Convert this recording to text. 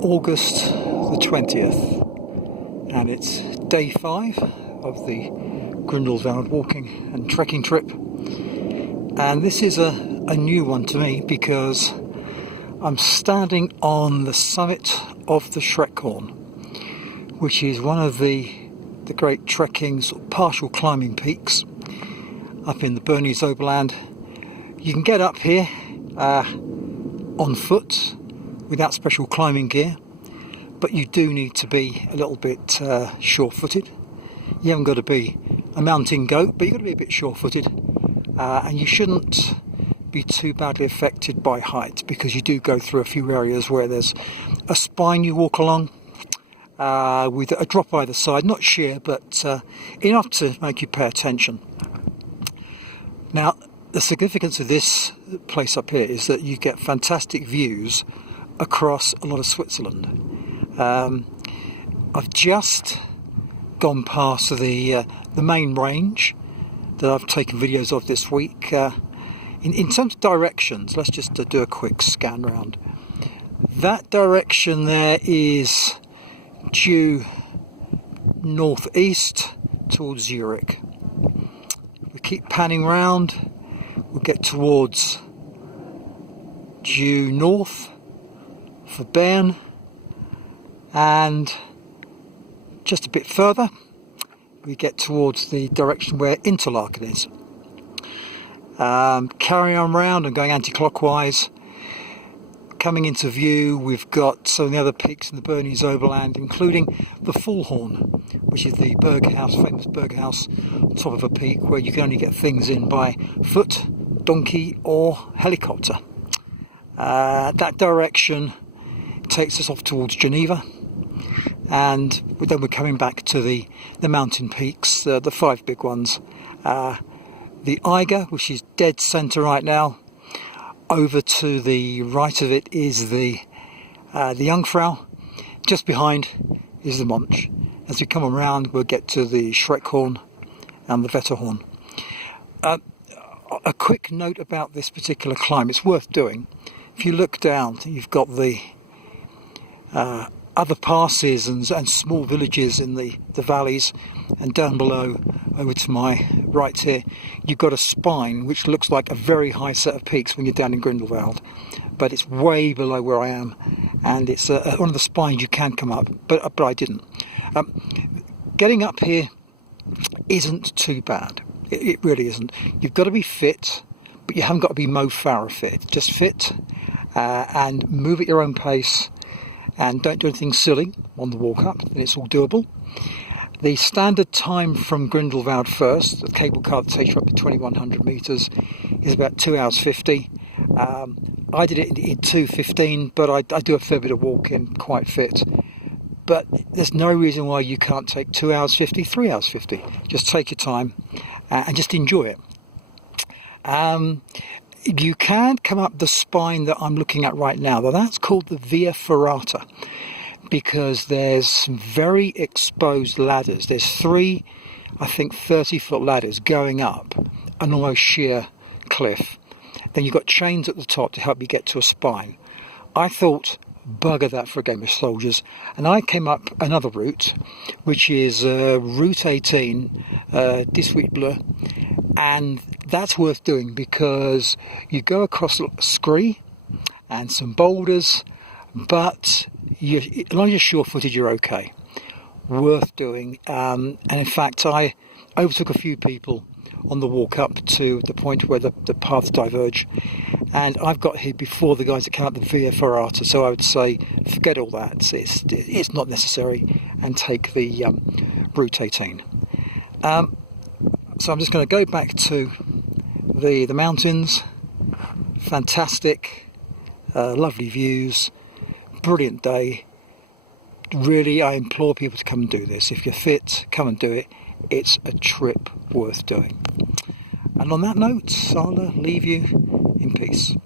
August the 20th, and it's day 5 of the Grindelwald walking and trekking trip. And this is a new one to me because I'm standing on the summit of the Schwarzhorn, which is one of the great trekking, sort of partial climbing peaks up in the Bernese Oberland. You can get up here on foot without special climbing gear, but you do need to be a little bit sure-footed. You haven't got to be a mountain goat, but you've got to be a bit sure-footed, and you shouldn't be too badly affected by height, because you do go through a few areas where there's a spine you walk along with a drop either side, not sheer, but enough to make you pay attention. Now, the significance of this place up here is that you get fantastic views across a lot of Switzerland. I've just gone past the main range that I've taken videos of this week. In terms of directions, let's just do a quick scan round. That direction there is due northeast towards Zurich. We keep panning round, we'll get towards due north for Bern, and just a bit further we get towards the direction where Interlaken is. Carrying on round and going anti-clockwise. Coming into view, we've got some of the other peaks in the Bernese Oberland, including the Füllhorn, which is the Berghaus, famous Berghaus, top of a peak where you can only get things in by foot, donkey or helicopter. That direction takes us off towards Geneva, and then we're coming back to the mountain peaks, the 5 big ones. The Eiger, which is dead centre right now. Over to the right of it is the Jungfrau. Just behind is the Monch. As we come around, we'll get to the Schwarzhorn and the Wetterhorn. A quick note about this particular climb, it's worth doing. If you look down, you've got the other passes and small villages in the valleys, and down below, over to my right here, you've got a spine which looks like a very high set of peaks when you're down in Grindelwald, but it's way below where I am, and it's one of the spines you can come up, but I didn't. Getting up here isn't too bad. It really isn't. You've got to be fit, but you haven't got to be Mo Farah fit. Just fit and move at your own pace, and don't do anything silly on the walk up, and it's all doable. The standard time from Grindelwald first, the cable car that takes you up to 2100 metres, is about 2 hours 50. I did it in 2:15, but I do a fair bit of walking, quite fit. But there's no reason why you can't take 2 hours 50, 3 hours 50. Just take your time and just enjoy it. You can come up the spine that I'm looking at right now. Now that's called the Via Ferrata, because there's some very exposed ladders. There's 3, I think, 30-foot ladders going up an almost sheer cliff. Then you've got chains at the top to help you get to a spine. I thought, bugger that for a game of soldiers, and I came up another route, which is Route 18, 18 Bleu, and that's worth doing because you go across a scree and some boulders, but as long as you're sure-footed, you're okay. Worth doing. And in fact, I overtook a few people on the walk up to the point where the paths diverge, and I've got here before the guys that came up the Via Ferrata, so I would say forget all that. It's not necessary, and take the Route 18. So I'm just going to go back to the mountains. Fantastic, lovely views. Brilliant day. Really, I implore people to come and do this. If you're fit, come and do it. It's a trip worth doing. And on that note, I'll leave you in peace.